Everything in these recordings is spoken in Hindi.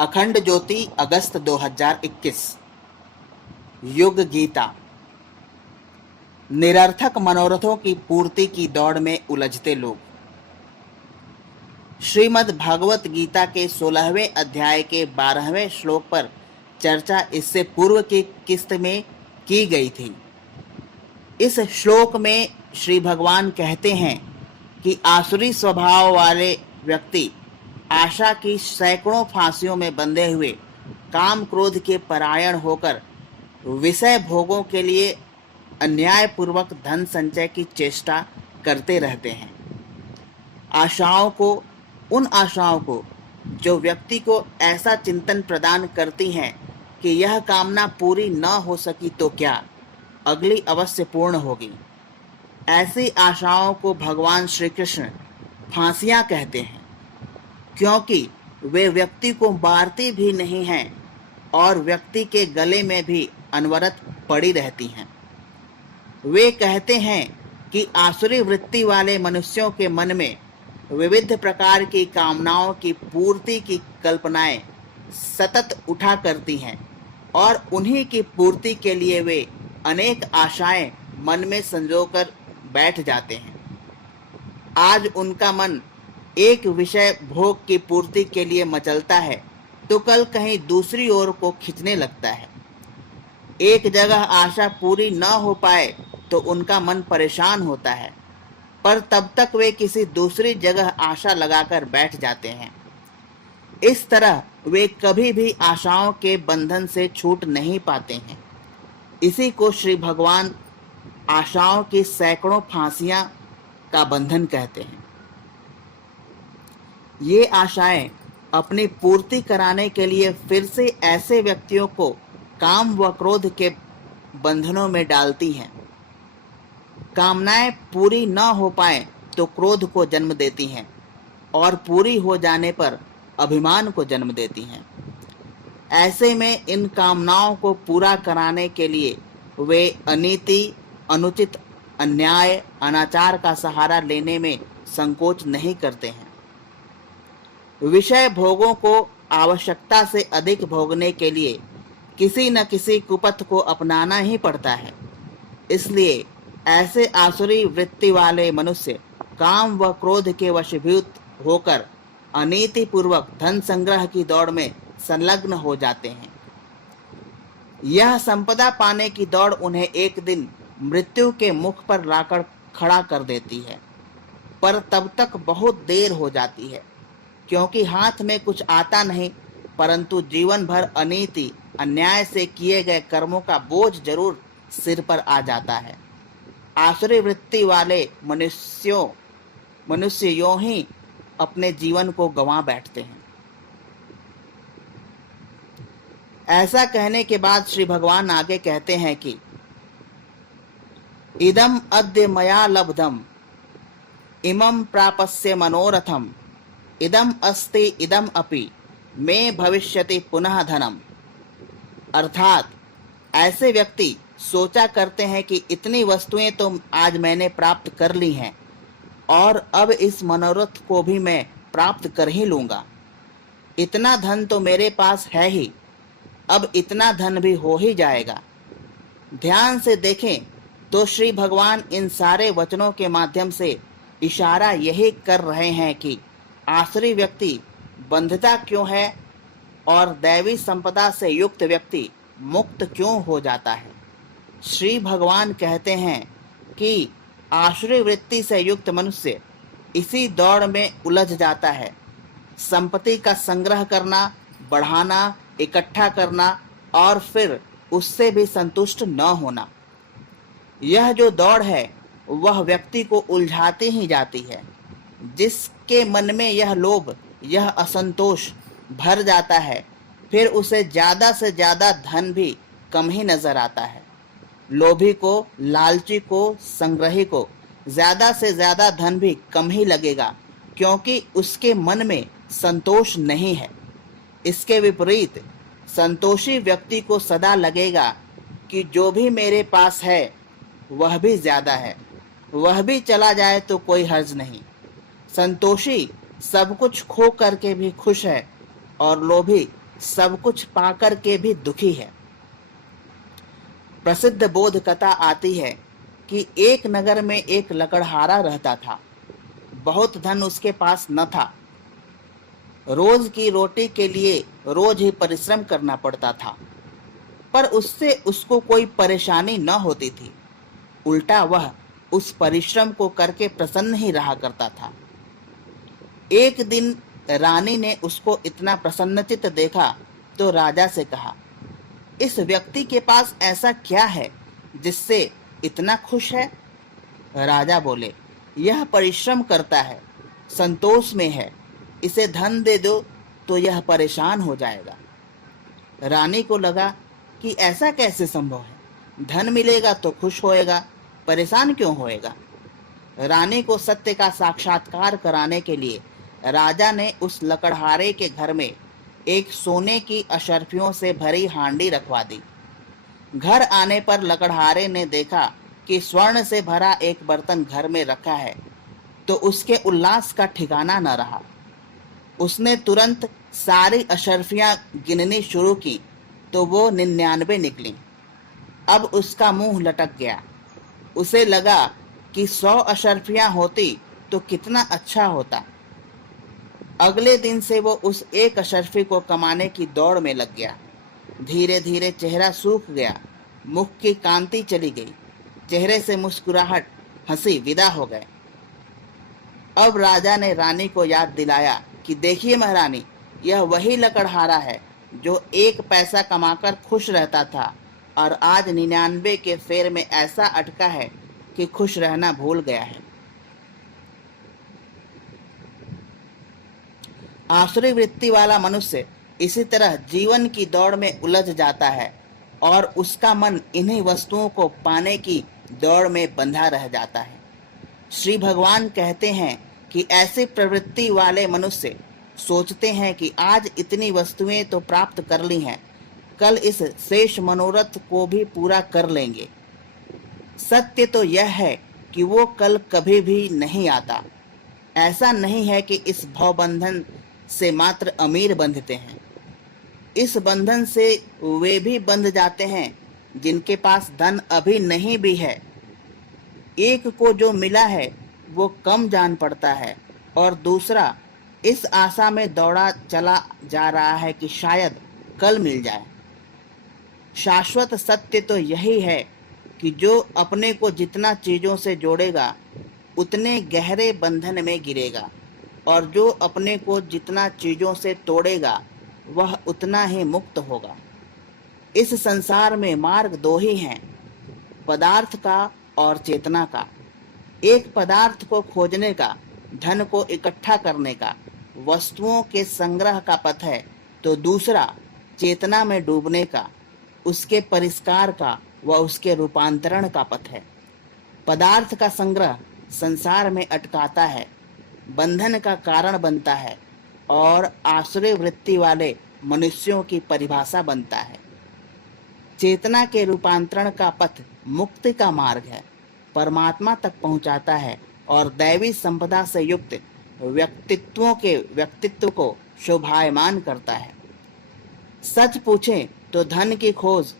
अखंड ज्योति अगस्त 2021। युग गीता। निरर्थक मनोरथों की पूर्ति की दौड़ में उलझते लोग। श्रीमद् भागवत गीता के 16वें अध्याय के 12वें श्लोक पर चर्चा इससे पूर्व की किस्त में की गई थी। इस श्लोक में श्री भगवान कहते हैं कि आसुरी स्वभाव वाले व्यक्ति आशा की सैकड़ों फांसियों में बंधे हुए काम क्रोध के परायण होकर विषय भोगों के लिए अन्यायपूर्वक धन संचय की चेष्टा करते रहते हैं। उन आशाओं को जो व्यक्ति को ऐसा चिंतन प्रदान करती हैं कि यह कामना पूरी न हो सकी तो क्या, अगली अवश्य पूर्ण होगी। ऐसी आशाओं को भगवान श्री कृष्ण फांसियां कहते हैं, क्योंकि वे व्यक्ति को मारती भी नहीं हैं और व्यक्ति के गले में भी अनवरत पड़ी रहती हैं। वे कहते हैं कि आसुरी वृत्ति वाले मनुष्यों के मन में विविध प्रकार की कामनाओं की पूर्ति की कल्पनाएं सतत उठा करती हैं और उन्हीं की पूर्ति के लिए वे अनेक आशाएं मन में संजोकर बैठ जाते हैं। आज उनका मन एक विषय भोग की पूर्ति के लिए मचलता है तो कल कहीं दूसरी ओर को खींचने लगता है। एक जगह आशा पूरी न हो पाए तो उनका मन परेशान होता है, पर तब तक वे किसी दूसरी जगह आशा लगाकर बैठ जाते हैं। इस तरह वे कभी भी आशाओं के बंधन से छूट नहीं पाते हैं। इसी को श्री भगवान आशाओं की सैकड़ों फांसियां का बंधन कहते हैं। ये आशाएं अपनी पूर्ति कराने के लिए फिर से ऐसे व्यक्तियों को काम व क्रोध के बंधनों में डालती हैं। कामनाएं पूरी न हो पाए तो क्रोध को जन्म देती हैं और पूरी हो जाने पर अभिमान को जन्म देती हैं। ऐसे में इन कामनाओं को पूरा कराने के लिए वे अनीति, अनुचित, अन्याय, अनाचार का सहारा लेने में संकोच नहीं करते हैं। विषय भोगों को आवश्यकता से अधिक भोगने के लिए किसी न किसी कुपथ को अपनाना ही पड़ता है। इसलिए ऐसे आसुरी वृत्ति वाले मनुष्य काम व क्रोध के वशीभूत होकर अनीति पूर्वक धन संग्रह की दौड़ में संलग्न हो जाते हैं। यह संपदा पाने की दौड़ उन्हें एक दिन मृत्यु के मुख पर लाकर खड़ा कर देती है, पर तब तक बहुत देर हो जाती है, क्योंकि हाथ में कुछ आता नहीं, परंतु जीवन भर अनीति, अन्याय से किए गए कर्मों का बोझ जरूर सिर पर आ जाता है। आसुरी वृत्ति वाले मनुष्य यों ही अपने जीवन को गंवा बैठते हैं। ऐसा कहने के बाद श्री भगवान आगे कहते हैं कि इदम अद्य मया लब्धम इमं प्रापस्य मनोरथम इदम अस्ति इदम अपि मे भविष्यति पुनः धनम। अर्थात ऐसे व्यक्ति सोचा करते हैं कि इतनी वस्तुएं तो आज मैंने प्राप्त कर ली हैं और अब इस मनोरथ को भी मैं प्राप्त कर ही लूंगा। इतना धन तो मेरे पास है ही, अब इतना धन भी हो ही जाएगा। ध्यान से देखें तो श्री भगवान इन सारे वचनों के माध्यम से इशारा यही कर रहे हैं कि आसुरी व्यक्ति बंधता क्यों है और दैवी संपदा से युक्त व्यक्ति मुक्त क्यों हो जाता है। श्री भगवान कहते हैं कि आसुरी वृत्ति से युक्त मनुष्य इसी दौड़ में उलझ जाता है। संपत्ति का संग्रह करना, बढ़ाना, इकट्ठा करना और फिर उससे भी संतुष्ट न होना, यह जो दौड़ है वह व्यक्ति को उलझाती ही जाती है। जिसके मन में यह लोभ, यह असंतोष भर जाता है, फिर उसे ज्यादा से ज्यादा धन भी कम ही नजर आता है। लोभी को, लालची को, संग्रही को ज्यादा से ज्यादा धन भी कम ही लगेगा, क्योंकि उसके मन में संतोष नहीं है। इसके विपरीत संतोषी व्यक्ति को सदा लगेगा कि जो भी मेरे पास है वह भी ज्यादा है, वह भी चला जाए तो कोई हर्ज नहीं। संतोषी सब कुछ खो करके भी खुश है और लोभी सब कुछ पाकर के भी दुखी है। प्रसिद्ध बोध कथा आती है कि एक नगर में एक लकड़हारा रहता था। बहुत धन उसके पास न था। रोज की रोटी के लिए रोज ही परिश्रम करना पड़ता था, पर उससे उसको कोई परेशानी न होती थी। उल्टा वह उस परिश्रम को करके प्रसन्न ही रहा करता था। एक दिन रानी ने उसको इतना प्रसन्नचित्त देखा तो राजा से कहा, इस व्यक्ति के पास ऐसा क्या है जिससे इतना खुश है? राजा बोले, यह परिश्रम करता है, संतोष में है, इसे धन दे दो तो यह परेशान हो जाएगा। रानी को लगा कि ऐसा कैसे संभव है, धन मिलेगा तो खुश होएगा, परेशान क्यों होएगा। रानी को सत्य का साक्षात्कार कराने के लिए राजा ने उस लकड़हारे के घर में एक सोने की अशर्फियों से भरी हांडी रखवा दी। घर आने पर लकड़हारे ने देखा कि स्वर्ण से भरा एक बर्तन घर में रखा है तो उसके उल्लास का ठिकाना न रहा। उसने तुरंत सारी अशर्फियां गिननी शुरू की तो वो 99 निकली। अब उसका मुंह लटक गया। उसे लगा कि 100 अशर्फियां होती तो कितना अच्छा होता। अगले दिन से वो उस एक अशर्फी को कमाने की दौड़ में लग गया। धीरे धीरे चेहरा सूख गया, मुख की कांति चली गई, चेहरे से मुस्कुराहट, हंसी विदा हो गए। अब राजा ने रानी को याद दिलाया कि देखिए महारानी, यह वही लकड़हारा है जो 1 पैसा कमाकर खुश रहता था और आज 99 के फेर में ऐसा अटका है कि खुश रहना भूल गया है। आसुरी वृत्ति वाला मनुष्य इसी तरह जीवन की दौड़ में उलझ जाता है और उसका मन इन्हीं वस्तुओं को पाने की दौड़ में बंधा रह जाता है। श्री भगवान कहते हैं कि ऐसी प्रवृत्ति वाले मनुष्य सोचते हैं कि आज इतनी वस्तुएं तो प्राप्त कर ली हैं, कल इस शेष मनोरथ को भी पूरा कर लेंगे। सत्य तो यह है कि वो कल कभी भी नहीं आता। ऐसा नहीं है कि इस भवबंधन से मात्र अमीर बंधते हैं। इस बंधन से वे भी बंध जाते हैं जिनके पास धन अभी नहीं भी है। एक को जो मिला है वो कम जान पड़ता है और दूसरा इस आशा में दौड़ा चला जा रहा है कि शायद कल मिल जाए। शाश्वत सत्य तो यही है कि जो अपने को जितना चीजों से जोड़ेगा उतने गहरे बंधन में गिरेगा और जो अपने को जितना चीजों से तोड़ेगा वह उतना ही मुक्त होगा। इस संसार में मार्ग 2 ही हैं, पदार्थ का और चेतना का। एक पदार्थ को खोजने का, धन को इकट्ठा करने का, वस्तुओं के संग्रह का पथ है तो दूसरा चेतना में डूबने का, उसके परिष्कार का व उसके रूपांतरण का पथ है। पदार्थ का संग्रह संसार में अटकाता है, बंधन का कारण बनता है और आसुरी वृत्ति वाले मनुष्यों की परिभाषा बनता है। चेतना के रूपांतरण का पथ मुक्ति का मार्ग है, परमात्मा तक पहुंचाता है और दैवी संपदा से युक्त व्यक्तित्वों के व्यक्तित्व को शोभायमान करता है। सच पूछें तो धन की खोज,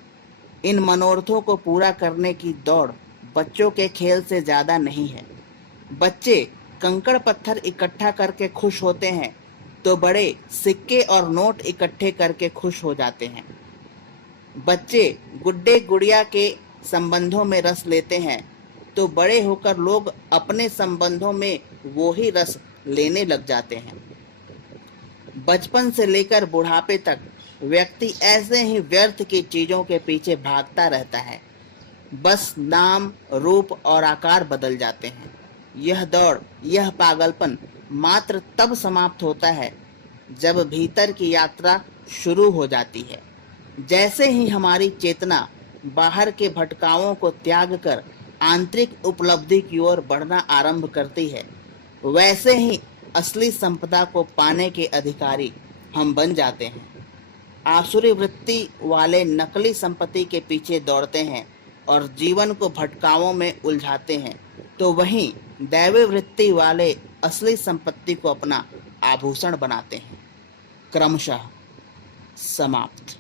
इन मनोरथों को पूरा करने की दौड़ बच्चों के खेल से ज्यादा नहीं है। बच्चे कंकड़ पत्थर इकट्ठा करके खुश होते हैं तो बड़े सिक्के और नोट इकट्ठे करके खुश हो जाते हैं। बच्चे गुड्डे गुड़िया के संबंधों में रस लेते हैं तो बड़े होकर लोग अपने संबंधों में वो ही रस लेने लग जाते हैं। बचपन से लेकर बुढ़ापे तक व्यक्ति ऐसे ही व्यर्थ की चीजों के पीछे भागता रहता है। बस नाम, रूप और आकार बदल जाते हैं। यह दौड़, यह पागलपन मात्र तब समाप्त होता है जब भीतर की यात्रा शुरू हो जाती है। जैसे ही हमारी चेतना बाहर के भटकावों को त्याग कर आंतरिक उपलब्धि की ओर बढ़ना आरंभ करती है, वैसे ही असली संपदा को पाने के अधिकारी हम बन जाते हैं। आसुरी वृत्ति वाले नकली संपत्ति के पीछे दौड़ते हैं और जीवन को भटकावों में उलझाते हैं, तो वहीं दैवी वृत्ति वाले असली संपत्ति को अपना आभूषण बनाते हैं। क्रमशः समाप्त।